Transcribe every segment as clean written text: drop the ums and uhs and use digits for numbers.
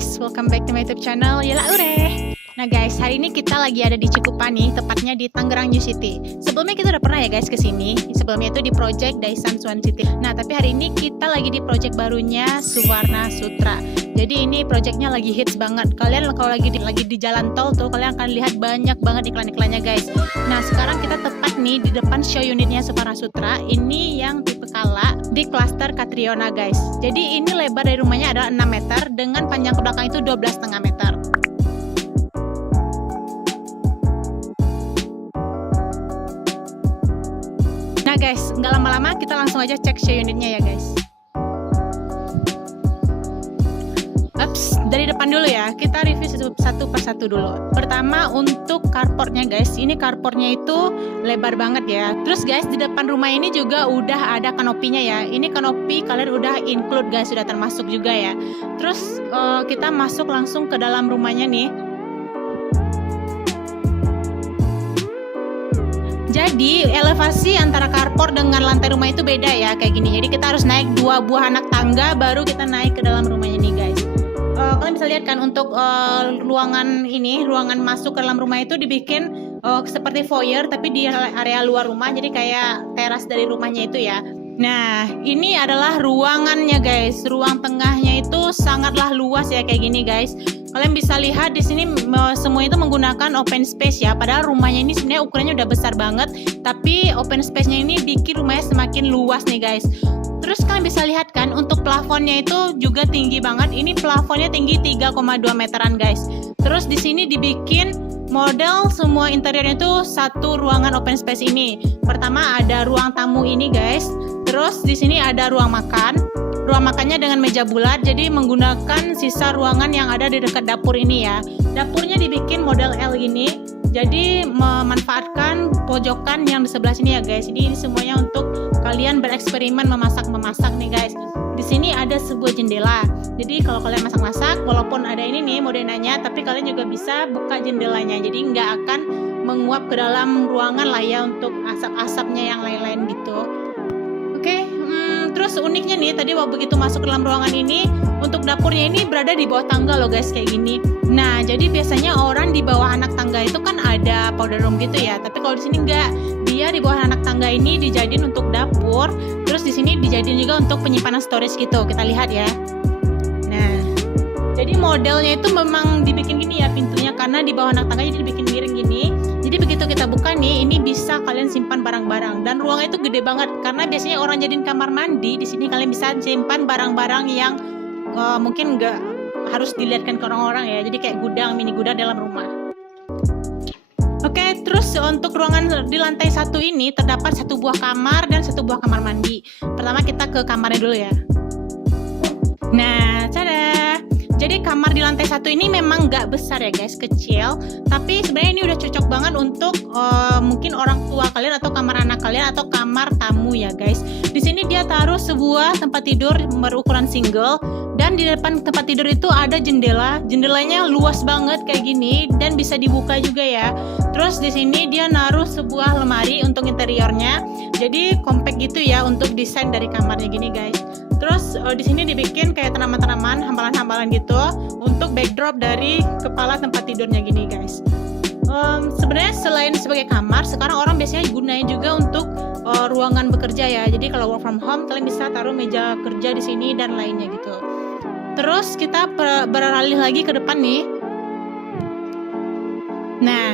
guys, welcome back to my YouTube channel Yela Ure. Nah guys, hari ini kita lagi ada di Cikupa nih, tepatnya di Tangerang New City. Sebelumnya kita udah pernah ya guys ke sini. Sebelumnya itu di project Daisan Swan City. Nah, tapi hari ini kita lagi di project barunya Suwarna Sutra. Jadi ini projectnya lagi hits banget. Kalian kalau lagi di jalan tol tuh, kalian akan lihat banyak banget iklan-iklannya guys. Nah, sekarang kita tepat nih di depan show unitnya Suwarna Sutra. Ini yang tipe kala di klaster Catriona guys. Jadi ini lebar dari rumahnya adalah 6 meter dengan panjang ke belakang itu 12,5 meter. Nah guys, nggak lama-lama kita langsung aja cek show unitnya ya guys. Dari depan dulu ya, kita review satu persatu dulu. Pertama untuk carportnya guys, ini carportnya itu lebar banget ya. Terus guys, di depan rumah ini juga udah ada kanopinya ya. Ini kanopi kalian udah include guys, sudah termasuk juga ya. Terus kita masuk langsung ke dalam rumahnya nih. Jadi elevasi antara carport dengan lantai rumah itu beda ya, kayak gini. Jadi kita harus naik 2 buah anak tangga baru kita naik ke dalam rumahnya nih guys. Kalian bisa lihat kan untuk ruangan masuk ke dalam rumah itu dibikin seperti foyer tapi di area luar rumah, jadi kayak teras dari rumahnya itu ya. Nah, ini adalah ruangannya guys. Ruang tengahnya itu sangatlah luas ya, kayak gini guys. Kalian bisa lihat di sini semua itu menggunakan open space ya. Padahal rumahnya ini sebenarnya ukurannya udah besar banget, tapi open space-nya ini bikin rumahnya semakin luas nih guys. Terus kalian bisa lihat kan untuk plafonnya itu juga tinggi banget. Ini plafonnya tinggi 3,2 meteran guys. Terus di sini dibikin model semua interiornya itu satu ruangan open space ini. Pertama ada ruang tamu ini guys. Terus di sini ada ruang makan. Ruang makannya dengan meja bulat, jadi menggunakan sisa ruangan yang ada di dekat dapur ini ya. Dapurnya dibikin model L ini, jadi memanfaatkan pojokan yang di sebelah sini ya guys. Jadi ini semuanya untuk kalian bereksperimen memasak nih guys. Di sini ada sebuah jendela. Jadi kalau kalian masak-masak, walaupun ada ini nih modenanya, tapi kalian juga bisa buka jendelanya. Jadi nggak akan menguap ke dalam ruangan lah ya untuk asap-asapnya yang lain-lain gitu. Oke, terus uniknya nih tadi waktu begitu masuk ke dalam ruangan ini, untuk dapurnya ini berada di bawah tangga loh guys, kayak gini. Nah, jadi biasanya orang di bawah anak tangga itu kan ada powder room gitu ya, tapi kalau di sini enggak. Dia di bawah anak tangga ini dijadiin untuk dapur, terus di sini dijadiin juga untuk penyimpanan storage gitu. Kita lihat ya. Nah, jadi modelnya itu memang dibikin gini ya pintunya, karena di bawah anak tangga jadi dibikin miring gini. Jadi begitu kita buka nih, ini bisa kalian simpan barang-barang, dan ruangnya itu gede banget karena biasanya orang jadiin kamar mandi. Di sini kalian bisa simpan barang-barang yang mungkin nggak harus dilihatkan ke orang-orang ya. Jadi kayak gudang, mini gudang dalam rumah. Oke, terus untuk ruangan di lantai 1 ini terdapat 1 buah kamar dan 1 buah kamar mandi. Pertama kita ke kamarnya dulu ya. Nah, tada. Jadi kamar di lantai 1 ini memang nggak besar ya guys, kecil. Tapi sebenarnya ini udah cocok banget untuk mungkin orang tua kalian atau kamar anak kalian atau kamar tamu ya guys. Di sini dia taruh sebuah tempat tidur berukuran single, dan di depan tempat tidur itu ada jendela. Jendelanya luas banget kayak gini dan bisa dibuka juga ya. Terus di sini dia naruh sebuah lemari untuk interiornya. Jadi compact gitu ya untuk desain dari kamarnya gini guys. Terus di sini dibikin kayak tanaman-tanaman, hampalan-hampalan gitu untuk backdrop dari kepala tempat tidurnya gini guys. Sebenarnya selain sebagai kamar, sekarang orang biasanya gunain juga untuk ruangan bekerja ya. Jadi kalau work from home, kalian bisa taruh meja kerja di sini dan lainnya gitu. Terus kita beralih lagi ke depan nih. Nah,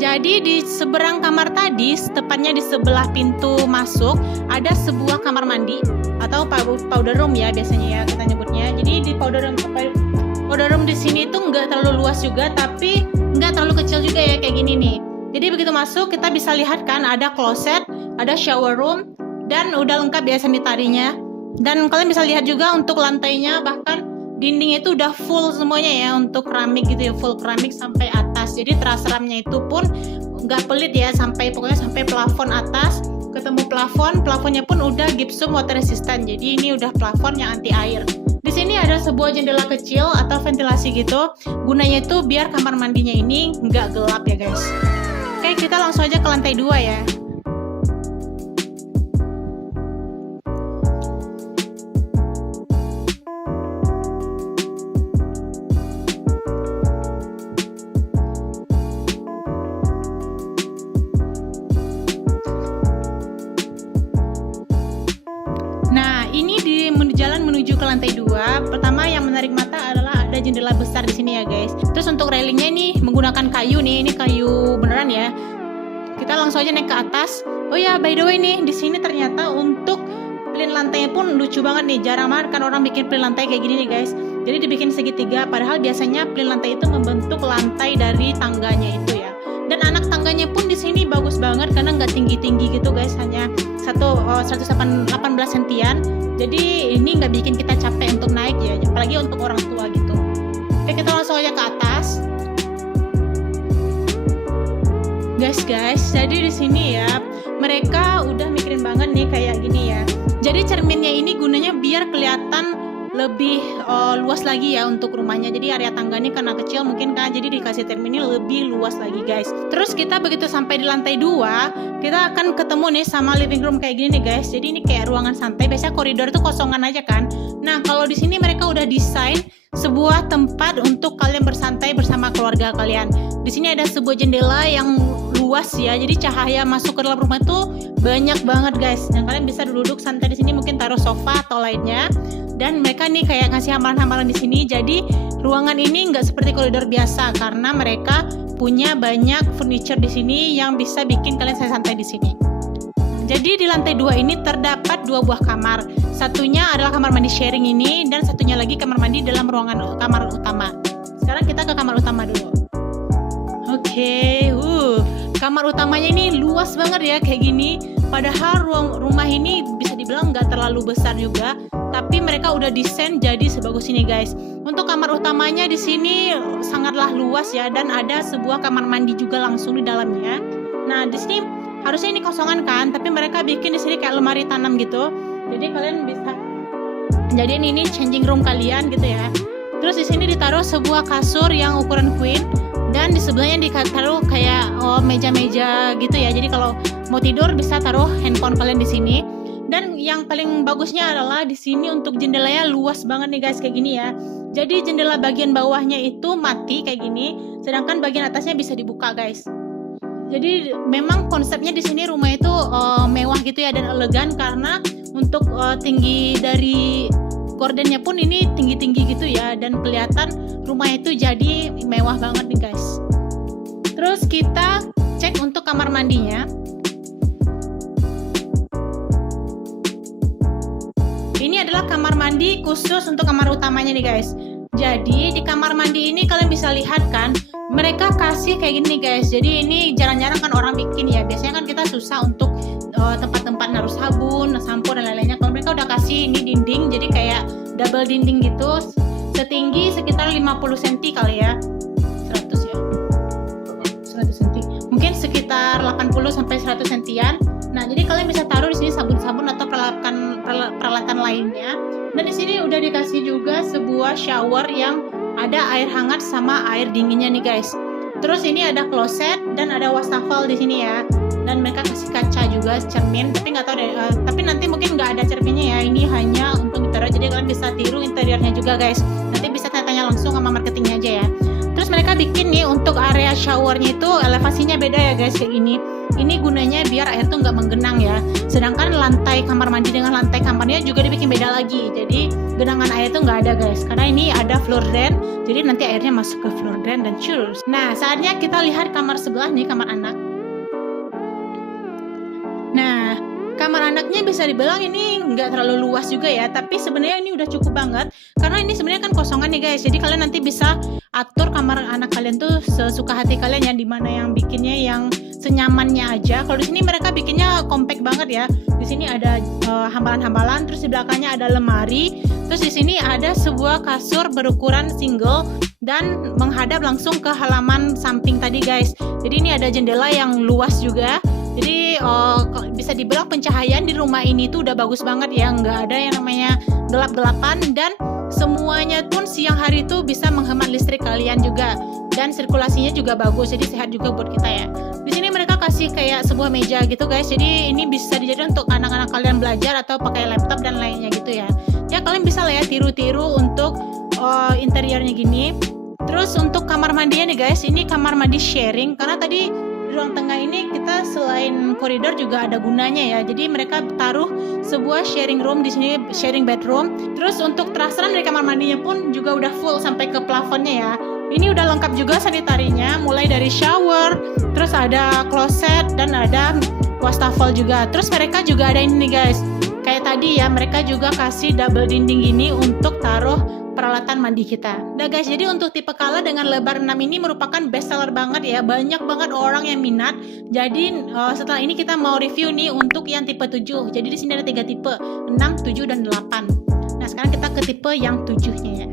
jadi di seberang kamar tadi, tepatnya di sebelah pintu masuk, ada sebuah kamar mandi atau powder room ya biasanya ya kita nyebutnya. Jadi di powder room di sini tuh nggak terlalu luas juga, tapi nggak terlalu kecil juga ya, kayak gini nih. Jadi begitu masuk kita bisa lihat kan ada closet, ada shower room, dan udah lengkap ya sanitarinya. Dan kalian bisa lihat juga untuk lantainya, bahkan dindingnya itu udah full semuanya ya untuk keramik gitu ya, full keramik sampai atas. Jadi terasramnya itu pun nggak pelit ya, pokoknya sampai plafon atas. Ketemu plafonnya pun udah gypsum water resistant. Jadi ini udah plafon yang anti air. Di sini ada sebuah jendela kecil atau ventilasi gitu. Gunanya itu biar kamar mandinya ini nggak gelap ya guys. Oke, kita langsung aja ke lantai 2 ya. menuju ke lantai 2. Pertama yang menarik mata adalah ada jendela besar di sini ya guys. Terus untuk railingnya ini menggunakan kayu nih, ini kayu beneran ya. Kita langsung aja naik ke atas. Oh ya, by the way nih, di sini ternyata untuk pelin lantainya pun lucu banget nih. Jarang banget kan orang bikin pelin lantai kayak gini nih guys. Jadi dibikin segitiga, padahal biasanya pelin lantai itu membentuk lantai dari tangganya itu ya. Dan anak tangganya pun di sini bagus banget karena nggak tinggi-tinggi gitu guys, hanya 118 sentian. Jadi ini nggak bikin kita capek untuk naik ya, apalagi untuk orang tua gitu. Oke, kita langsung aja ke atas. Guys, jadi di sini ya mereka udah mikirin banget nih kayak gini ya. Jadi cerminnya ini gunanya biar kelihatan lebih luas lagi ya untuk rumahnya. Jadi area tangga ini karena kecil mungkin kan, jadi dikasih cermin ini lebih luas lagi guys. Terus kita begitu sampai di lantai 2, kita akan ketemu nih sama living room kayak gini nih guys. Jadi ini kayak ruangan santai. Biasanya koridor itu kosongan aja kan. Nah kalau di sini mereka udah desain sebuah tempat untuk kalian bersantai bersama keluarga kalian. Di sini ada sebuah jendela yang luas ya. Jadi cahaya masuk ke dalam rumah itu banyak banget guys. Dan kalian bisa duduk santai di sini, mungkin taruh sofa atau lainnya. Dan mereka nih kayak ngasih hamalan-hamalan di sini. Jadi ruangan ini nggak seperti koridor biasa karena mereka punya banyak furniture di sini yang bisa bikin kalian santai di sini. Jadi di lantai 2 ini terdapat 2 buah kamar. Satunya adalah kamar mandi sharing ini, dan satunya lagi kamar mandi dalam ruangan kamar utama. Sekarang kita ke kamar utama dulu. Oke, kamar utamanya ini luas banget ya kayak gini. Padahal rumah ini bisa dibilang nggak terlalu besar juga, tapi mereka udah desain jadi sebagus ini guys. Untuk kamar utamanya di sini sangatlah luas ya, dan ada sebuah kamar mandi juga langsung di dalamnya. Nah di sini harusnya ini kosongan kan, tapi mereka bikin di sini kayak lemari tanam gitu. Jadi kalian bisa jadiin ini changing room kalian gitu ya. Terus di sini ditaruh sebuah kasur yang ukuran queen, dan di sebelahnya ditaruh kayak meja-meja gitu ya. Jadi kalau mau tidur bisa taruh handphone kalian di sini. Dan yang paling bagusnya adalah di sini untuk jendelanya luas banget nih guys kayak gini ya. Jadi jendela bagian bawahnya itu mati kayak gini, sedangkan bagian atasnya bisa dibuka guys. Jadi memang konsepnya di sini rumah itu mewah gitu ya dan elegan, karena untuk tinggi dari gordennya pun ini tinggi-tinggi gitu ya, dan kelihatan rumah itu jadi mewah banget nih guys. Terus kita cek untuk kamar mandinya. Ini adalah kamar mandi khusus untuk kamar utamanya nih guys. Jadi di kamar mandi ini kalian bisa lihat kan, mereka kasih kayak gini guys. Jadi ini jarang-jarang kan orang bikin ya. Biasanya kan kita susah untuk tempat-tempat naruh sabun, sampo dan lain-lainnya. Kalau mereka udah kasih ini dinding, jadi kayak double dinding gitu, setinggi sekitar 50 cm kali ya. 100 ya. 100 cm. Mungkin sekitar 80 sampai 100 cm-an. Nah, jadi kalian bisa taruh di sini sabun-sabun atau peralatan lainnya. Dan di sini udah dikasih juga sebuah shower yang ada air hangat sama air dinginnya nih guys. Terus ini ada kloset dan ada wastafel di sini ya. Dan mereka kasih kaca juga, cermin. Tapi nggak tahu deh. Tapi nanti mungkin nggak ada cerminnya ya. Ini hanya untuk ditaruh. Jadi kalian bisa tiru interiornya juga guys. Nanti bisa tanya langsung sama marketingnya aja ya. Terus mereka bikin nih untuk area showernya itu elevasinya beda ya guys kayak gini. Ini gunanya biar air tuh nggak menggenang ya. Sedangkan lantai kamar mandi dengan lantai kamarnya juga dibikin beda lagi. Jadi genangan air tuh nggak ada guys. Karena ini ada floor drain. Jadi nanti airnya masuk ke floor drain dan curs. Nah saatnya kita lihat kamar sebelah nih, kamar anak. Nah kamar anaknya bisa dibilang ini nggak terlalu luas juga ya, tapi sebenarnya ini udah cukup banget karena ini sebenarnya kan kosongan nih guys. Jadi kalian nanti bisa atur kamar anak kalian tuh sesuka hati kalian ya, dimana yang bikinnya yang senyamannya aja. Kalau di sini mereka bikinnya compact banget ya. Di sini ada hambalan-hambalan, terus di belakangnya ada lemari, terus di sini ada sebuah kasur berukuran single dan menghadap langsung ke halaman samping tadi guys. Jadi ini ada jendela yang luas juga. Jadi bisa dibilang pencahayaan di rumah ini tuh udah bagus banget ya, nggak ada yang namanya gelap-gelapan, dan semuanya pun siang hari tuh bisa menghemat listrik kalian juga, dan sirkulasinya juga bagus, jadi sehat juga buat kita ya. Di sini mereka kasih kayak sebuah meja gitu guys, jadi ini bisa dijadikan untuk anak-anak kalian belajar atau pakai laptop dan lainnya gitu ya. Ya kalian bisa lah ya tiru-tiru untuk interiornya gini. Terus untuk kamar mandinya nih guys, ini kamar mandi sharing karena tadi ruang tengah ini kita selain koridor juga ada gunanya ya. Jadi mereka taruh sebuah sharing room di sini, sharing bedroom. Terus untuk terasaran dari kamar mandinya pun juga udah full sampai ke plafonnya ya. Ini udah lengkap juga sanitarinya, mulai dari shower, terus ada kloset dan ada wastafel juga. Terus mereka juga ada ini nih guys, kayak tadi ya, mereka juga kasih double dinding gini untuk taruh peralatan mandi kita. Nah guys, jadi untuk tipe Kala dengan lebar 6 ini merupakan best seller banget ya. Banyak banget orang yang minat. Jadi setelah ini kita mau review nih untuk yang tipe 7. Jadi di sini ada 3 tipe, 6, 7 dan 8. Nah, sekarang kita ke tipe yang 7-nya ya.